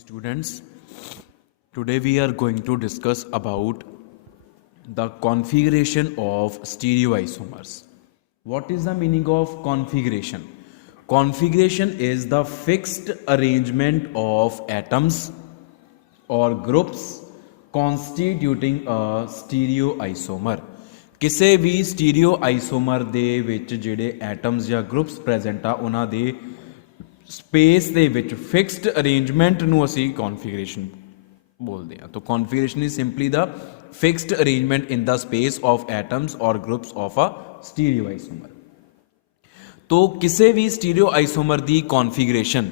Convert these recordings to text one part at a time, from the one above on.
Students, today we are going to discuss about the configuration of stereoisomers. What is the meaning of configuration? Configuration is the fixed arrangement of atoms or groups constituting a stereoisomer. ਕਿਸੇ ਵੀ stereo ਆਈਸੋਮਰ ਦੇ ਵਿੱਚ ਜਿਹੜੇ atoms ਜਾਂ groups present ਆ ਉਹਨਾਂ ਦੇ space ਦੇ ਵਿੱਚ ਫਿਕਸਡ ਅਰੇਂਜਮੈਂਟ ਨੂੰ ਅਸੀਂ ਕਨਫੀਗਰੇਸ਼ਨ ਬੋਲਦੇ ਹਾਂ। ਤਾਂ configuration is simply the fixed arrangement in the space of atoms ਔਰ ਗਰੁੱਪਸ ਆਫ ਅ ਸਟੀਰੀਓ ਆਈਸੋਮਰ। ਤੋ ਕਿਸੇ ਵੀ ਸਟੀਰੀਓ ਆਈਸੋਮਰ ਦੀ ਕਨਫੀਗਰੇਸ਼ਨ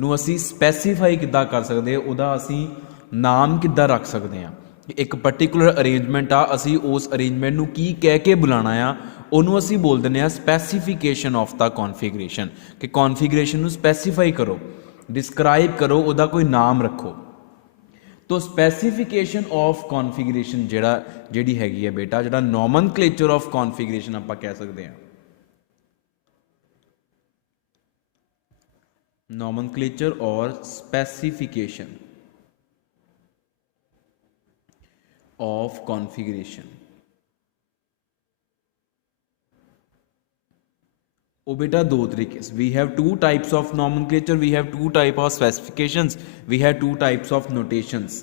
ਨੂੰ ਅਸੀਂ ਸਪੈਸੀਫਾਈ ਕਿੱਦਾਂ ਕਰ ਸਕਦੇ ਹਾਂ, ਉਹਦਾ ਅਸੀਂ ਨਾਮ ਕਿੱਦਾਂ ਰੱਖ ਸਕਦੇ ਹਾਂ। ਇੱਕ ਪਰਟੀਕੂਲਰ ਅਰੇਂਜਮੈਂਟ ਆ, ਅਸੀਂ ਉਸ ਅਰੇਂਜਮੈਂਟ ਨੂੰ ਕੀ ਕਹਿ ਕੇ ਬੁਲਾਉਣਾ ਆ, ਉਹਨੂੰ ਅਸੀਂ ਬੋਲ ਦਿੰਦੇ ਹਾਂ ਸਪੈਸੀਫਿਕੇਸ਼ਨ ਆਫ ਦਾ ਕਨਫੀਗਰੇਸ਼ਨ। ਕਿ ਕਨਫੀਗਰੇਸ਼ਨ ਨੂੰ ਸਪੈਸੀਫਾਈ ਕਰੋ, ਡਿਸਕ੍ਰਾਈਬ ਕਰੋ, ਉਹਦਾ ਕੋਈ ਨਾਮ ਰੱਖੋ। ਤੋ ਸਪੈਸੀਫਿਕੇਸ਼ਨ ਆਫ ਕਨਫੀਗਰੇਸ਼ਨ ਜਿਹੜੀ ਹੈਗੀ ਹੈ ਬੇਟਾ, ਜਿਹੜਾ ਨੋਮਨਕਲੇਚਰ ਆਫ ਕਨਫੀਗਰੇਸ਼ਨ ਆਪਾਂ ਕਹਿ ਸਕਦੇ ਹਾਂ। ਨੋਮਨਕਲੇਚਰ ਔਰ specification of configuration. Oh beta, दो तरीके। We have two types of nomenclature, we have two types of specifications, we have two types of notations,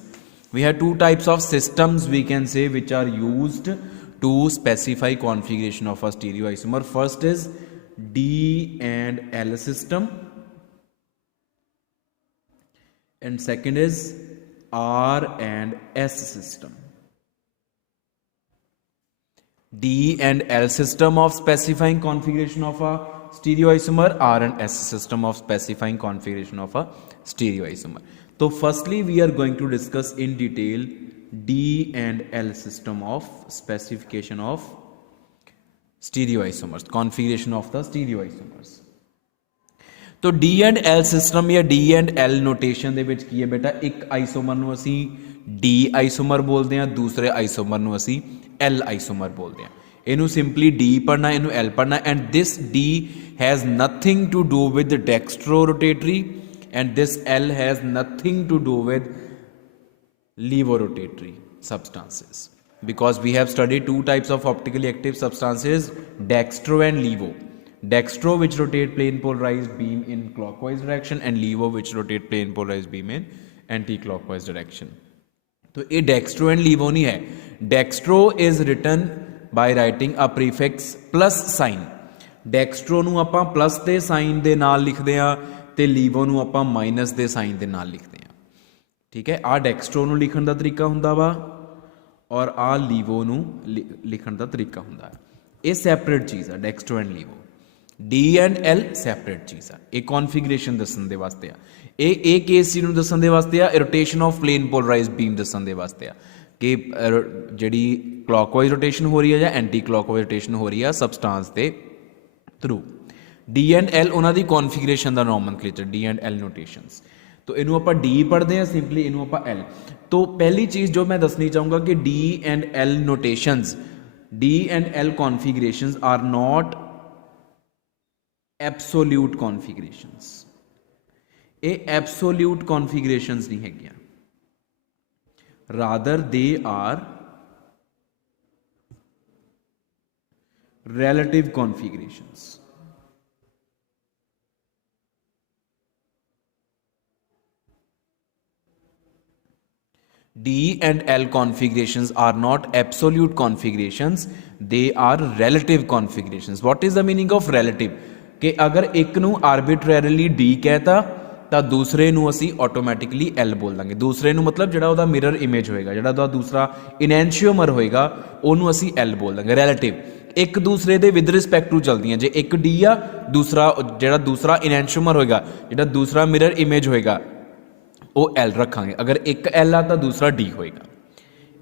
we have two types of systems we can say which are used to specify configuration of a stereoisomer. First is D and L system and second is R and S system. D and L system of specifying configuration of a stereoisomer, R and S system of specifying configuration of a stereoisomer. So firstly we are going to discuss in detail D and L system of specification of stereoisomers, configuration of the stereoisomers. तो D and L system या D and L notation ਦੇ ਵਿੱਚ ਕੀ ਹੈ ਬੇਟਾ, ਇੱਕ ਆਈਸੋਮਰ ਨੂੰ ਅਸੀਂ D ਆਈਸੋਮਰ ਬੋਲਦੇ ਹਾਂ, ਦੂਸਰੇ ਆਈਸੋਮਰ ਨੂੰ ਅਸੀਂ L ਆਈਸੋਮਰ ਬੋਲਦੇ ਹਾਂ। ਇਹਨੂੰ ਸਿੰਪਲੀ D ਪੜ੍ਹਨਾ, ਇਹਨੂੰ L ਪੜ੍ਹਨਾ। And this D has nothing to do with dextro rotatory and this L has nothing to do with levo rotatory substances, because we have studied two types of optically active substances, dextro and levo. Dextro which rotate plane polarized beam in clockwise direction and levo which rotate plane polarized beam in anti-clockwise direction. तो ये dextro and levo नहीं है। Dextro is written by writing a prefix plus sign. Dextro ਨੂੰ ਆਪਾਂ plus ਦੇ sign ਦੇ ਨਾਲ ਲਿਖਦੇ ਆ ਤੇ ਲੀਵੋ ਨੂੰ ਆਪਾਂ ਮਾਈਨਸ ਦੇ ਸਾਈਨ ਦੇ ਨਾਲ ਲਿਖਦੇ ਆ। ਠੀਕ ਹੈ, ਆ ਡੈਕਸਟਰੋ ਨੂੰ ਲਿਖਣ ਦਾ ਤਰੀਕਾ ਹੁੰਦਾ ਵਾ ਔਰ ਆ ਲੀਵੋ ਨੂੰ ਲਿਖਣ ਦਾ ਤਰੀਕਾ ਹੁੰਦਾ ਹੈ। ਇਹ ਸੈਪਰੇਟ ਚੀਜ਼ ਆ, dextro and levo. D and L separate ਚੀਜ਼ ਆ। ਇਹ ਕਨਫੀਗਰੇਸ਼ਨ ਦੱਸਣ ਦੇ ਵਾਸਤੇ ਆ, ਇਹ ਕੇਸ ਨੂੰ ਦੱਸਣ ਦੇ ਵਾਸਤੇ ਆ, ਰੋਟੇਸ਼ਨ ਆਫ ਪਲੇਨ ਪੋਲਰਾਈਜ਼ਡ ਬੀਮ ਦੱਸਣ ਦੇ ਵਾਸਤੇ ਆ ਕਿ ਜਿਹੜੀ ਕਲੌਕਵਾਈਜ਼ ਰੋਟੇਸ਼ਨ ਹੋ ਰਹੀ ਹੈ ਜਾਂ ਐਂਟੀ ਕਲੌਕਵਾਈਜ਼ ਰੋਟੇਸ਼ਨ ਹੋ ਰਹੀ ਆ ਸਬਸਟੈਂਸ ਦੇ ਥਰੂ। D ਐਂਡ L ਉਹਨਾਂ ਦੀ ਕਨਫੀਗਰੇਸ਼ਨ ਦਾ nomenclature, D and L notations. तो इनू आप D पढ़ते हैं सिंपली, इनू आप L। तो पहली चीज़ जो मैं दसनी चाहूँगा कि D and L notations, D and L configurations are not absolute configurations. ये एब्सोल्यूट कॉन्फिगरेशंस नहीं है, rather they are relative configurations. D and L configurations are not absolute configurations, they are relative configurations. What is the meaning of relative? कि अगर एक नू arbitrarily D कहता ਤਾਂ ਦੂਸਰੇ ਨੂੰ ਅਸੀਂ ਆਟੋਮੈਟਿਕਲੀ L ਬੋਲ ਦਾਂਗੇ। ਦੂਸਰੇ ਨੂੰ ਮਤਲਬ ਜਿਹੜਾ ਉਹਦਾ ਮਿਰਰ ਇਮੇਜ ਹੋਏਗਾ, ਜਿਹੜਾ ਉਹਦਾ ਦੂਸਰਾ ਇਨੈਂਸ਼ੀਓਮਰ ਹੋਏਗਾ, ਉਹਨੂੰ ਅਸੀਂ L ਬੋਲ ਦਾਂਗੇ। ਰਿਲੇਟਿਵ ਇੱਕ ਦੂਸਰੇ ਦੇ ਵਿਦ ਰਿਸਪੈਕਟ ਟੂ ਚੱਲਦੀਆਂ। ਜੇ ਇੱਕ D ਆ, ਜਿਹੜਾ ਦੂਸਰਾ ਇਨੈਂਸ਼ੀਓਮਰ ਹੋਏਗਾ, ਜਿਹੜਾ ਦੂਸਰਾ ਮਿਰਰ ਇਮੇਜ ਹੋਏਗਾ, ਉਹ L ਰੱਖਾਂਗੇ। ਅਗਰ ਇੱਕ L ਆ ਤਾਂ ਦੂਸਰਾ D ਹੋਏਗਾ।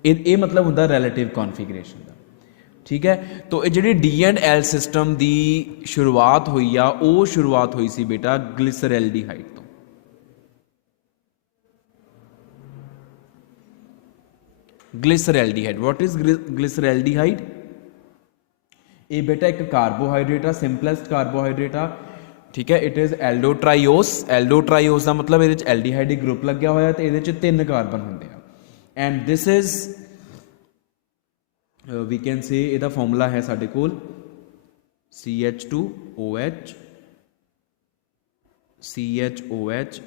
ਇਹ ਮਤਲਬ ਹੁੰਦਾ ਰਿਲੇਟਿਵ ਕਨਫੀਗਰੇਸ਼ਨ ਦਾ। ਠੀਕ ਹੈ, तो ਇਹ ਜਿਹੜੀ D ਐਂਡ L ਸਿਸਟਮ ਦੀ ਸ਼ੁਰੂਆਤ ਹੋਈ ਆ, ਉਹ ਸ਼ੁਰੂਆਤ ਹੋਈ ਸੀ ਬੇਟਾ ਗਲਿਸਰੈਲਡੀਹਾਈਡ ਤੋਂ। ਗਲਿਸਰੈਲਡੀਹਾਈਡ, ਵਾਟ ਇਜ਼ ਗਲਿਸਰੈਲਡੀਹਾਈਡ? ਇਹ ਬੇਟਾ ਇੱਕ ਕਾਰਬੋਹਾਈਡਰੇਟ ਆ, ਸਿੰਪਲੈਸਟ ਕਾਰਬੋਹਾਈਡਰੇਟ ਆ। ठीक है, इट इज़ एल्डोट्राइओस। एल्डोट्राइओस का मतलब ये एल्डिहाइड ग्रुप लग्या होया तो ये 3 कार्बन होंगे। And this is we can say इहदा फॉर्मूला है साडे कोल CH2OH CHOH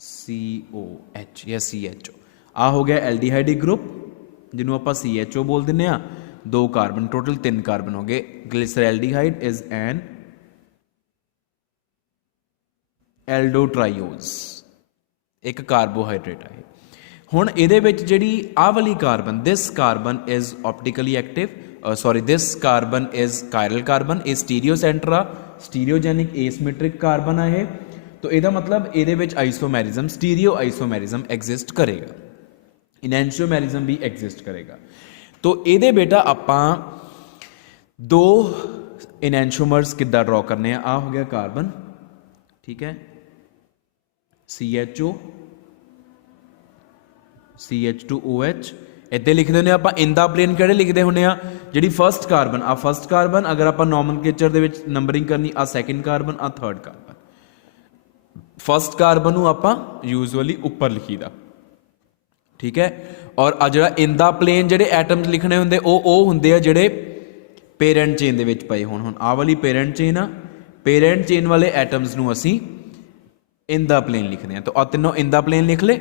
COH या CHO। आ हो गया एल्डिहाइड ग्रुप जिन्हों आप CHO बोल दें। 2 कार्बन, टोटल 3 कार्बन हो गए। ग्लिसरैल्डिहाइड इज एन एल्डोट्राइओस, एक कार्बोहाइड्रेट है। हुण इहदे विच जिहड़ी आ वाली carbon, this carbon is optically active, sorry this carbon is chiral carbon, ये स्टीरियो सेंटर आ, स्टीरियोजेनिक एसिमेट्रिक कार्बन है। तो यदा मतलब ये आइसोमेरिज्म, स्टीरियो आइसोमेरिज्म एग्जिस्ट करेगा, इनैंशियोमेरिज्म भी एग्जिस्ट करेगा। तो ये बेटा आपां 2 इनैंशियोमर्स किद्दां ड्रॉ करने आ हो गया कार्बन, ठीक है, CHO CH2OH। इतने लिखते होंगे आप इन द प्लेन किहड़े लिखते होंगे जी फस्ट कार्बन, आ फस्ट कार्बन, अगर आप नॉमनक्लेचर दे विच नंबरिंग करनी आ सैकेंड कार्बन, आ थर्ड कार्बन। फस्ट कार्बन नूं आपां यूजुअली उपर लिखीदा, ठीक है। और आ जिहड़ा इन द प्लेन जिहड़े एटम्स लिखने होंगे वो होंगे आ जिहड़े पेरेंट चेन दे विच पए होण। हुण आ वाली पेरेंट चेन आ, पेरेंट चेन वाले एटम्स नूं असीं इन द प्लेन लिखते हैं। तो आ तीनों इन द प्लेन लिख ले।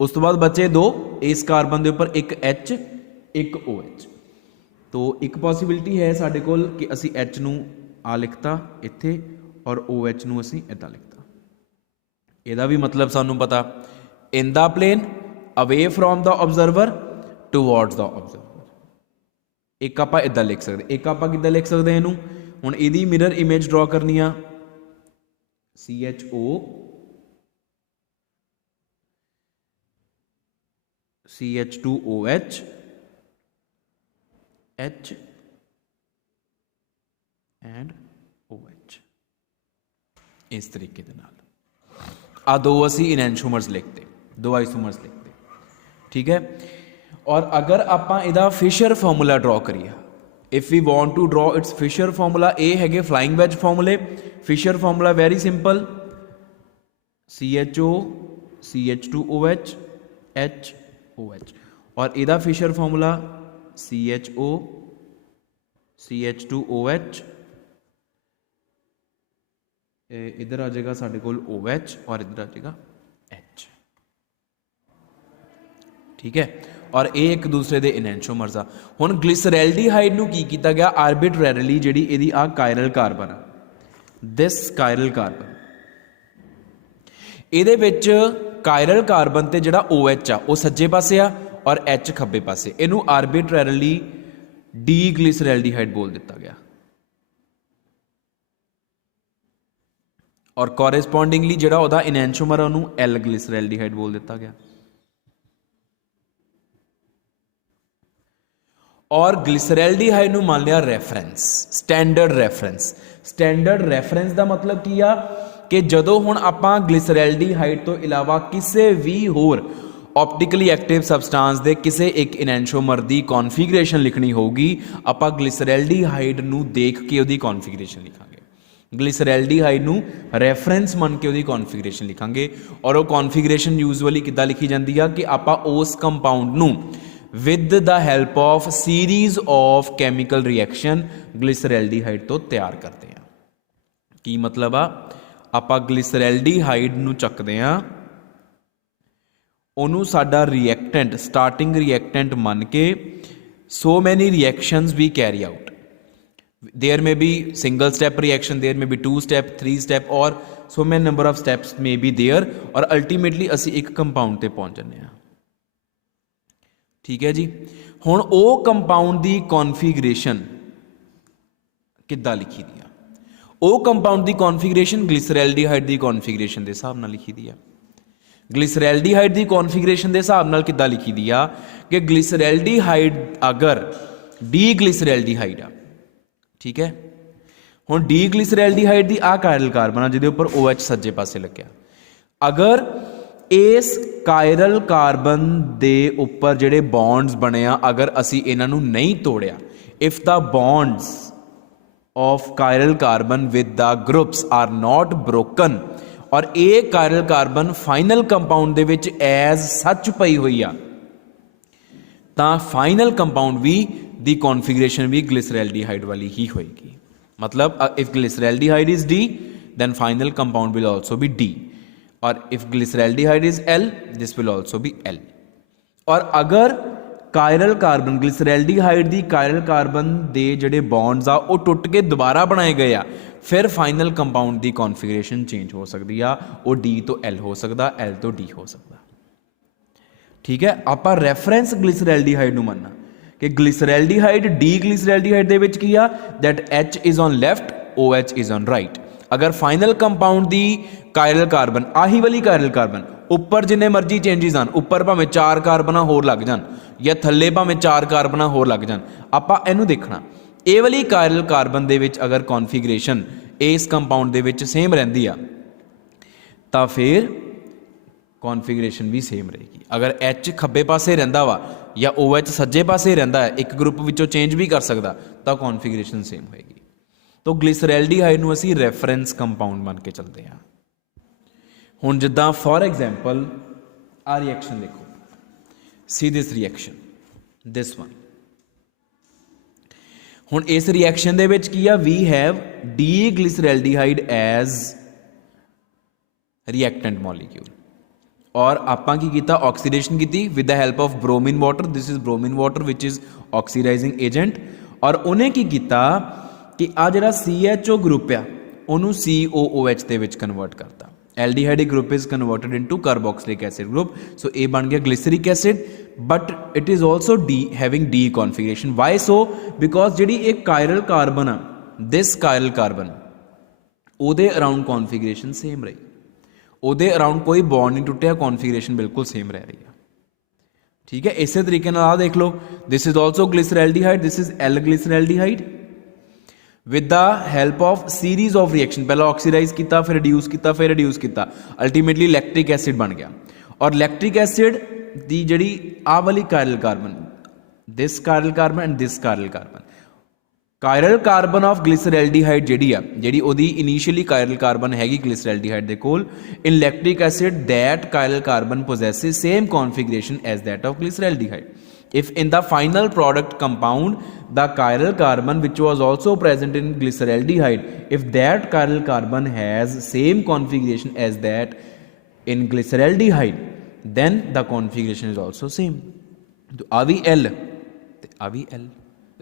उस तो बाद बचे 2, इस कार्बन के उपर एक H एक OH। तो एक पॉसिबिलिटी है साडे कोल कि असी H नूं आ लिखता इत्थे और OH नूं असी इदां लिखता। इहदा भी मतलब सानूं पता, in the plane away from the observer towards the observer. एक आपां इदां लिख सकते, एक आपां किद्दां लिख सकते इहनूं। हुण इहदी मिरर इमेज ड्रॉ करनी आ, CHO CH2OH H and OH। इस तरीके दे नाल आ 2 असी इनैंशियोमर्स लिखते, 2 आइसोमर्स लिखते, ठीक है। और अगर आपां इहदा फिशर फॉर्मूला ड्रॉ करिए, if we want to draw its Fischer formula, ये है फ्लाइंग वैज फॉर्मूले। Fischer formula very simple, CHO CH2OH HOH। और इहदा फिशर फॉर्मूला CHO CH2OH, इधर आ जाएगा साडे कोल OH और इधर आ जाएगा H, ठीक है। और ये एक दूसरे दे इनैंशियोमर्स आ। हुण ग्लिसरैल्डिहाइड नूं की कीता गया आर्बिट्रैरिली, जिहड़ी इहदी आ कायरल कार्बन आ, दिस कायरल कार्बन, इहदे विच कायरल कार्बन ते जिहड़ा OH आ वो सज्जे पासे आ और H खब्बे पासे। इहनूं आर्बिट्रैरिली डी ग्लिसरैल्डिहाइड बोल दिता गया। और कॉरेस्पॉन्डिंगली जिहड़ा उहदा इनैंशियोमर है उहनूं L ग्लिसरैल्डिहाइड बोल दिता गया। और ग्लिसरैल्डिहाइड नूं मान लिया reference, standard reference. Standard reference का मतलब की आ कि जदों हुण आपां ग्लिसरैल्डिहाइड तो इलावा किसी भी होर ऑप्टिकली एक्टिव सबसटांस दे किसी एक इनैंशियोमर की कॉन्फिगरेशन लिखनी होगी, आपां ग्लिसरैल्डिहाइड नूं देख के उहदी कॉन्फिगरेशन लिखांगे, ग्लिसरैल्डिहाइड नूं रेफरेंस मन के उहदी कॉन्फिगरेशन लिखांगे। और वो कॉन्फिगरेशन यूजुअली किद्दां लिखी जाती है कि आपां उस कंपाउंड नूं with the help of series of chemical reaction glyceraldehyde तो तैयार करते हैं। की मतलब आपां ग्लिसरैल्डिहाइड नूं चकदे हां, उहनूं साडा रिएक्टेंट, स्टार्टिंग रिएक्टेंट मन के so many reactions we carry out. There may be single step reaction, there may be 2 step 3 step और so many number of steps may be there, और अल्टीमेटली असी एक कंपाउंड ते पहुंच जाते हैं, ठीक है जी। हुण वो कंपाउंड की कॉन्फिगरेशन किद्दां लिखी दी है, वो कंपाउंड की कॉन्फिगरेशन ग्लिसरैल्डिहाइड की कॉन्फिगरेशन के हिसाब नाल लिखी दी है। ग्लिसरैल्डिहाइड की कॉन्फिगरेशन के हिसाब नाल किद्दां लिखी दी आ कि ग्लिसरैल्डिहाइड अगर डी ग्लिसरैल्डिहाइड आ, ठीक है। हुण डी ग्लिसरैल्डिहाइड की आ कायरल कार्बन आ जिहदे उपर OH सज्जे पासे लग्या, अगर इस कायरल कार्बन दे उपर जिहड़े बॉन्ड्स बने आ, अगर असी इन्हां नूं नहीं तोड़िया, if the bonds of chiral carbon with the groups are not broken, और ये कायरल कार्बन फाइनल कंपाउंड दे विच एज सच पई हुई आ, ਤਾਂ फाइनल कंपाउंड भी दी कॉन्फिगरेशन भी ग्लिसरैल्डिहाइड वाली ही होएगी। मतलब if glyceraldehyde is D then final compound will also be D, और if glyceraldehyde is L this will also be L. और अगर कायरल कार्बन ग्लिसरैल्डिहाइड दी कायरल कार्बन दे जिहड़े बॉन्ड्स आ वो टुट के दोबारा बनाए गए आ, फिर फाइनल कंपाउंड दी कॉन्फिगरेशन चेंज हो सकती आ, वो डी तो एल हो सकता, एल तो डी हो सकता। ठीक है, आप रैफरेंस ग्लिसरैल्डिहाइड नूं मनना कि ग्लिसरैल्डिहाइड डी ग्लिसरैल्डिहाइड दे विच की आ that H is on left, O H is on right. अगर फाइनल कंपाउंड दी कायरल कार्बन आही वाली कायरल कार्बन उपर जिन्ने मर्जी चेंजिज आन, उपर भावें 4 कार्बना होर लग जान या थल्ले भावें 4 कार्बना होर लग जान, आपां इहनूं देखना ਇਹ वाली कायरल कार्बन दे विच अगर कॉन्फिगरेशन इस कंपाउंड दे विच सेम रहिंदी आ तां फिर कॉन्फिगरेशन भी सेम रहेगी। अगर एच खब्बे पासे रहिंदा वा या ओ एच सज्जे पासे रहिंदा है, एक ग्रुप विचों चेंज भी कर सकदा, तां कॉन्फिगरेशन सेम होएगी। तो ग्लिसरैल्डिहाइड नूं असीं रैफरेंस कंपाउंड मान के चलते हैं। हुण जिद्दां फॉर एग्जाम्पल आ रिएक्शन देखो, see this reaction, this one. हुण इस रिएक्शन दे विच की आ, we have D glyceraldehyde as reactant molecule, और आपां की कीता ऑक्सीडेशन की with the help of bromine water, this is bromine water which is oxidising agent, और उन्हें की कीता कि आ जिहड़ा CHO ग्रुप आ उन्होंने COOH दे विच कन्वर्ट करता। Aldehydic group is converted into carboxylic acid group, so ये बन गया glyceric acid, but it is also D having D configuration. Why so? Because जिहड़ी एक कायरल कार्बन आ, दिस कायरल कार्बन ਉਹਦੇ अराउंड कॉन्फिगरेशन सेम रही, ਉਹਦੇ अराउंड कोई बॉन्ड नहीं टुटिया, कॉन्फिगरेशन बिल्कुल सेम रह रही है। ठीक है, इस तरीके नाल आ देख लो, this is also glyceraldehyde, this is L glyceraldehyde with the help of series of reaction, पहला ऑक्सीडाइज किया, फिर रिड्यूस किया, फिर रिड्यूस किया, अल्टीमेटली लैक्टिक एसिड बन गया। और लैक्टिक एसिड दी जिहड़ी आ वाली chiral carbon, this chiral carbon and this chiral carbon, chiral carbon of glyceraldehyde जिहड़ी आ, जिहड़ी ओदी इनीशियली कायरल कार्बन हैगी ग्लिसरैल्डिहाइड दे कोल, in lactic acid that chiral carbon possesses same configuration as that of glyceraldehyde. If in the final product compound the chiral carbon which was also present in glyceraldehyde, if that chiral carbon has same configuration as that in glyceraldehyde, then the configuration is also same. तो आ भी L ते आ भी L।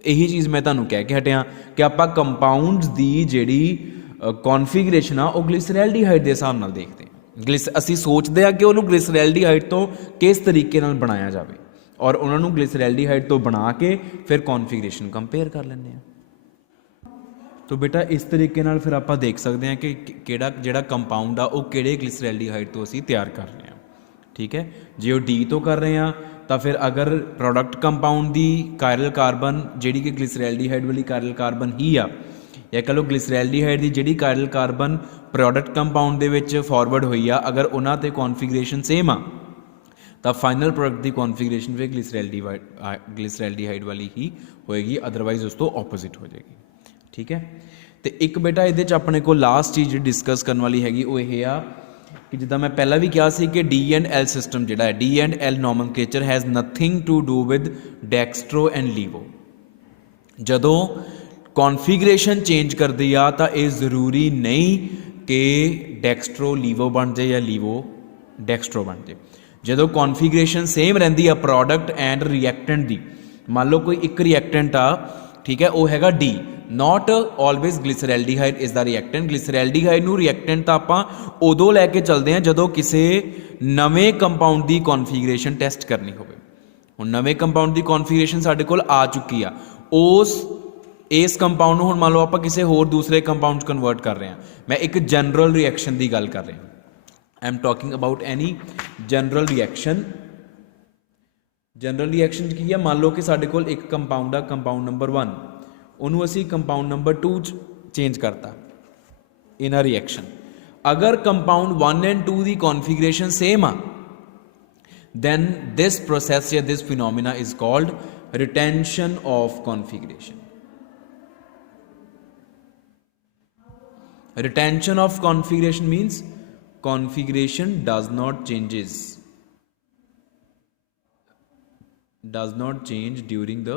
यही चीज़ मैं तुहानूं कह के हटिया कि आपां कंपाउंड्स दी जिहड़ी कॉन्फिगरेशन आ वो ग्लिसरैल्डिहाइड दे हिसाब नाल देखते हैं। असीं सोचते हैं कि उहनूं ग्लिसरैल्डिहाइड तो किस तरीके नाल बनाया जाए, और उन्होंने ग्लिसरैल्डिहाइड तो बना के फिर कॉन्फिगरेशन कंपेयर कर लेंगे हैं। तो बेटा इस तरीके नाल फिर आप देख सकते हैं कि किहड़ा जिहड़ा कंपाउंड आ वो किहड़े ग्लिसरैल्डिहाइड तो असीं तैयार कर रहे हैं। ठीक है, जे वो डी तो कर रहे हैं तो फिर अगर प्रोडक्ट कंपाउंड की कायरल कार्बन जिहड़ी कि ग्लिसरैल्डिहाइड वाली कायरल कार्बन ही आ, या कह लो ग्लिसरैल्डिहाइड की जिहड़ी कायरल कार्बन प्रोडक्ट कंपाउंड दे विच फॉरवर्ड हुई आ, अगर उन्हां ते कॉन्फिगरेशन सेम आ तो फाइनल प्रोडक्ट की कॉन्फिगरेशन फिर ग्लिसरैल्डिहाइड वाली ही होएगी, अदरवाइज उस तो ऑपोजिट हो जाएगी। ठीक है, तो एक बेटा ये अपने को लास्ट चीज़ डिस्कस करने वाली हैगी वो ये आ कि जिदा मैं पहला भी कहा सी कि D&L सिस्टम जिहड़ा है, D&L nomenclature has nothing to do with dextro and levo. जदों कॉन्फिगरेशन चेंज कर दी आ तो ये जरूरी नहीं कि डेक्सट्रो लीवो बन जाए या लीवो डेक्सट्रो बन जाए। जो कॉन्फिगरेशन सेम रही है प्रोडक्ट एंड रिएक्टेंट की, मान लो कोई एक रिएक्टेंट आ, ठीक है, वो हैगा D, not always glyceraldehyde is the reactant. Glyceraldehyde नूं रिएक्टेंट तो आप उदों लैके चलते हैं जदों किसी नवे कंपाउंड की कॉन्फिगरेशन टेस्ट करनी हो। हुण नवे कंपाउंड की कॉन्फिगरेशन साडे कोल आ चुकी आ, उस इस कंपाउंड नूं हुण मान लो आप किसी होर दूसरे कंपाउंड कन्वर्ट कर रहे हैं। मैं एक जनरल रिएक्शन की गल कर रहा, I am talking about any general reaction. General reaction की है, मान लो कि साडे कोल एक कंपाउंड आ, कंपाउंड नंबर 1, उन्होंने असी कंपाउंड नंबर 2 चेंज करता इन अ रिएक्शन। अगर कंपाउंड 1 एंड 2 की कॉन्फिगरेशन सेम आ, then this process या this phenomena is called retention of configuration। Retention of configuration means configuration does not change during the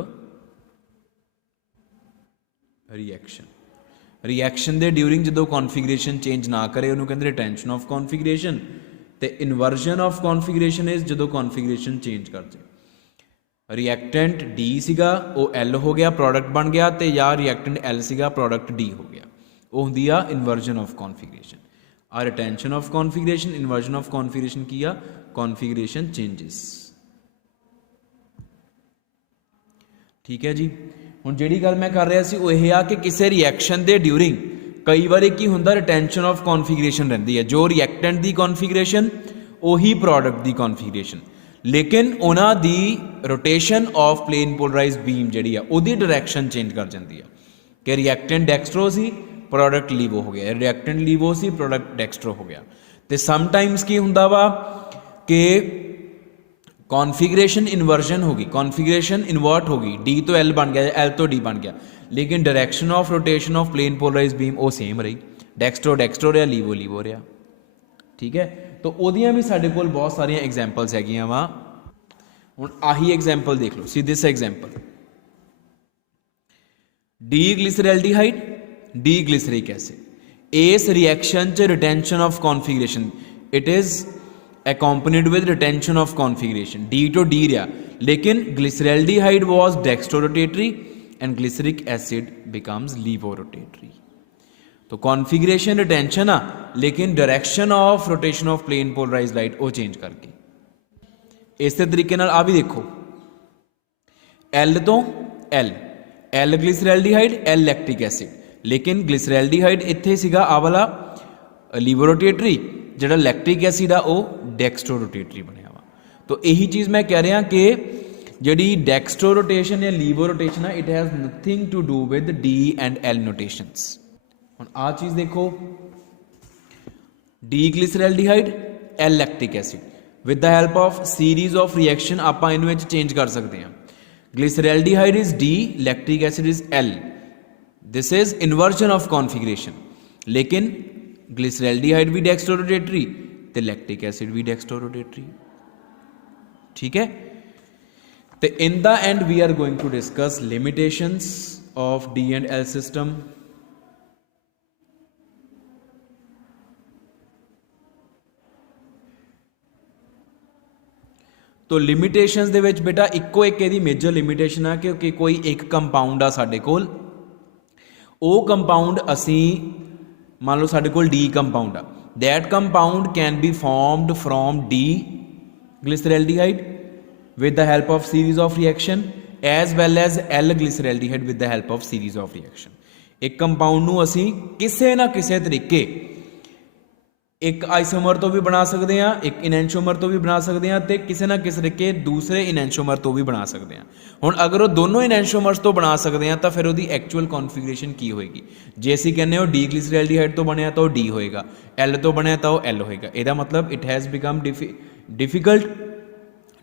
reaction ਦੇ during ਜਦੋਂ configuration change ਨਾ ਕਰੇ ਉਹਨੂੰ ਕਹਿੰਦੇ ਰਿਟੈਂਸ਼ਨ ਆਫ ਕਨਫੀਗਰੇਸ਼ਨ, ਤੇ ਇਨਵਰਜਨ ਆਫ ਕਨਫੀਗਰੇਸ਼ਨ ਇਜ਼ ਜਦੋਂ ਕਨਫੀਗਰੇਸ਼ਨ ਚੇਂਜ ਕਰ ਜੇ। ਰਿਐਕਟੈਂਟ ਡੀ ਸੀਗਾ ਉਹ ਐਲ ਹੋ ਗਿਆ, ਪ੍ਰੋਡਕਟ ਬਣ ਗਿਆ, ਤੇ ਜਾਂ ਰਿਐਕਟੈਂਟ ਐਲ ਸੀਗਾ, ਪ੍ਰੋਡਕਟ ਡੀ ਹੋ ਗਿਆ, ਉਹ ਹੁੰਦੀ ਆ ਇਨਵਰਜਨ ਆਫ ਕਨਫੀਗਰੇਸ਼ਨ। ਆ retention of configuration, inversion of configuration ਕੀ ਆ? Configuration changes. ਠੀਕ ਹੈ ਜੀ। ਹੁਣ ਜਿਹੜੀ ਗੱਲ ਮੈਂ ਕਰ ਰਿਹਾ ਸੀ ਉਹ ਇਹ ਆ ਕਿ ਕਿਸੇ ਰਿਐਕਸ਼ਨ ਦੇ ਡਿਊਰਿੰਗ ਕਈ ਵਾਰੀ ਕੀ ਹੁੰਦਾ, ਰਿਟੈਂਸ਼ਨ ਆਫ ਕਨਫੀਗਰੇਸ਼ਨ ਰਹਿੰਦੀ ਹੈ, ਜੋ ਰਿਐਕਟੈਂਟ ਦੀ ਕਨਫੀਗਰੇਸ਼ਨ ਉਹੀ ਪ੍ਰੋਡਕਟ ਦੀ ਕਨਫੀਗਰੇਸ਼ਨ, ਲੇਕਿਨ ਉਹਨਾਂ ਦੀ ਰੋਟੇਸ਼ਨ ਆਫ ਪਲੇਨ ਪੋਲਰਾਈਜ਼ਡ ਬੀਮ ਜਿਹੜੀ ਆ ਉਹਦੀ ਡਾਇਰੈਕਸ਼ਨ ਚੇਂਜ ਕਰ ਜਾਂਦੀ ਆ। ਕਿ ਰਿਐਕਟੈਂਟ ਡੈਕਸਟਰੋ ਸੀ, ਪ੍ਰੋਡਕਟ ਲੀਵੋ ਹੋ ਗਿਆ, ਰਿਐਕਟੈਂਟ ਲੀਵੋ ਸੀ, ਪ੍ਰੋਡਕਟ ਡੈਕਸਟਰੋ ਹੋ ਗਿਆ। ਤੇ ਸਮਟਾਈਮਸ ਕੀ ਹੁੰਦਾ ਵਾ ਕਿ कॉन्फिगरेशन इन्वर्जन होगी, कॉन्फिगरेशन इन्वर्ट होगी, डी तो एल बन गया, एल तो डी बन गया, लेकिन direction of rotation of plane polarise beam वो सेम रही, डेक्सट्रो डेक्सट्रो रहा, लीवो लीवो रहा। ठीक है, तो ओदियां भी साडे कोल बहुत सारिया एग्जाम्पल्स हैगियां वा। हुण आही एग्जाम्पल देख लो, see this example, D glyceraldehyde, D glyceric acid, इस रिएक्शन च retention of configuration it is accompanied with retention of configuration, D to D रहा, लेकिन glyceraldehyde was dextrorotatory and glyceric acid becomes levorotatory। तो configuration retention आ, लेकिन direction of rotation of plane polarized light वो change करके। इस तरीके नाल आ भी देखो, L तो L glyceraldehyde, L lactic acid, लेकिन glyceraldehyde इत्थे सीगा आ वाला levorotatory, ਜਿਹੜਾ ਲੈਕਟਿਕ ਐਸਿਡ ਆ ਉਹ ਡੈਕਸਟਰੋ ਰੋਟੇਟਰੀ ਬਣਿਆ ਵਾ। तो यही चीज़ मैं कह रहा कि ਜਿਹੜੀ ਡੈਕਸਟਰੋ ਰੋਟੇਸ਼ਨ ਜਾਂ ਲੀਵੋ ਰੋਟੇਸ਼ਨ ਆ it has nothing to do with D and L notations. ਹੁਣ ਆਹ ਚੀਜ਼ ਦੇਖੋ, D glyceraldehyde, L lactic acid, with the help of series of reaction ਆਪਾਂ ਇਹਨੂੰ ਵਿੱਚ ਚੇਂਜ ਕਰ ਸਕਦੇ ਹਾਂ। Glyceraldehyde is D, lactic acid is L, this is inversion of configuration, लेकिन ग्लिसरैल्डिहाइड भी डेक्सट्रोरोटेटरी ते लैक्टिक एसिड भी डेक्सट्रोरोटेटरी। ठीक है, तो in the end we are going to discuss limitations of D and L system. तो limitations they which बेटा इक्को एक इहदी मेजर लिमिटेशन है कि कोई एक कंपाउंड आ साडे कोल, ਉਹ ਕੰਪਾਊਂਡ ਅਸੀਂ ਮੰਨ ਲਓ ਸਾਡੇ ਕੋਲ ਡੀ ਕੰਪਾਊਂਡ ਆ, that compound can be formed from D glyceraldehyde with the help of series of reaction as well as L glyceraldehyde with the help of series of reaction. ਇੱਕ compound ਨੂੰ ਅਸੀਂ ਕਿਸੇ ਨਾ ਕਿਸੇ ਤਰੀਕੇ ਇੱਕ ਆਈਸੋਮਰ ਤੋਂ ਵੀ ਬਣਾ ਸਕਦੇ ਹਾਂ, ਇੱਕ ਇਨੈਂਸ਼ੋਮਰ ਤੋਂ ਵੀ ਬਣਾ ਸਕਦੇ ਹਾਂ, ਤੇ ਕਿਸੇ ਨਾ ਕਿਸੇ ਤਰੀਕੇ ਦੂਸਰੇ ਇਨੈਂਸ਼ੋਮਰ ਤੋਂ ਵੀ ਬਣਾ ਸਕਦੇ ਹਾਂ। ਹੁਣ ਅਗਰ ਉਹ ਦੋਨੋਂ ਇਨੈਂਸ਼ੋਮਰਸ ਤੋਂ ਬਣਾ ਸਕਦੇ ਹਾਂ ਤਾਂ ਫਿਰ ਉਹਦੀ ਐਕਚੁਅਲ ਕਨਫੀਗਰੇਸ਼ਨ ਕੀ ਹੋਏਗੀ? ਜੇ ਅਸੀਂ ਕਹਿੰਦੇ ਹੋ ਡੀ ਗਲਿਸਰੈਲਡੀਹਾਈਡ ਤੋਂ ਬਣਿਆ ਤਾਂ ਉਹ ਡੀ ਹੋਏਗਾ, ਐਲ ਤੋਂ ਬਣਿਆ ਤਾਂ ਉਹ ਐਲ ਹੋਏਗਾ। ਇਹਦਾ ਮਤਲਬ it has become difficult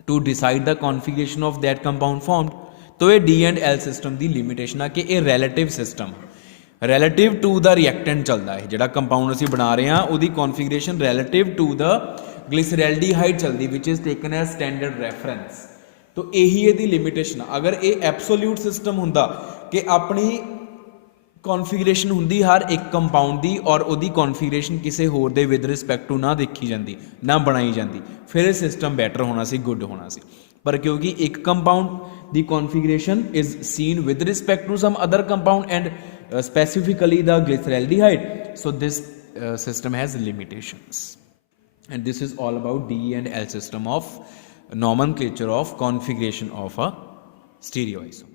to decide the configuration of that compound formed. ਤਾਂ ਇਹ ਡੀ ਐਂਡ ਐਲ ਸਿਸਟਮ ਦੀ ਲਿਮਿਟੇਸ਼ਨ ਆ ਕਿ ਇਹ relative system, relative to the reactant ਚੱਲਦਾ ਹੈ। ਜਿਹੜਾ ਕੰਪਾਊਂਡ ਅਸੀਂ ਬਣਾ ਰਹੇ ਹਾਂ ਉਹਦੀ configuration relative to the glyceraldehyde ਚੱਲਦੀ, which is taken as standard reference. तो यही ਇਹਦੀ ਲਿਮਿਟੇਸ਼ਨ ਆ। ਅਗਰ ਇਹ ਐਬਸੋਲਿਊਟ ਸਿਸਟਮ ਹੁੰਦਾ ਕਿ ਆਪਣੀ ਕਨਫੀਗਰੇਸ਼ਨ ਹੁੰਦੀ ਹਰ ਇੱਕ ਕੰਪਾਊਂਡ ਦੀ ਔਰ ਉਹਦੀ ਕਨਫੀਗਰੇਸ਼ਨ ਕਿਸੇ ਹੋਰ ਦੇ ਵਿਦ ਰਿਸਪੈਕਟ ਟੂ ਨਾ ਦੇਖੀ ਜਾਂਦੀ, ਨਾ ਬਣਾਈ ਜਾਂਦੀ, ਫਿਰ ਇਹ ਸਿਸਟਮ ਬੈਟਰ ਹੋਣਾ ਸੀ, ਗੁੱਡ ਹੋਣਾ ਸੀ। ਪਰ ਕਿਉਂਕਿ ਇੱਕ ਕੰਪਾਊਂਡ ਦੀ configuration is seen with respect to some other compound and specifically the glyceraldehyde, so this system has limitations, and this is all about D and L system of nomenclature of configuration of a stereoisomer.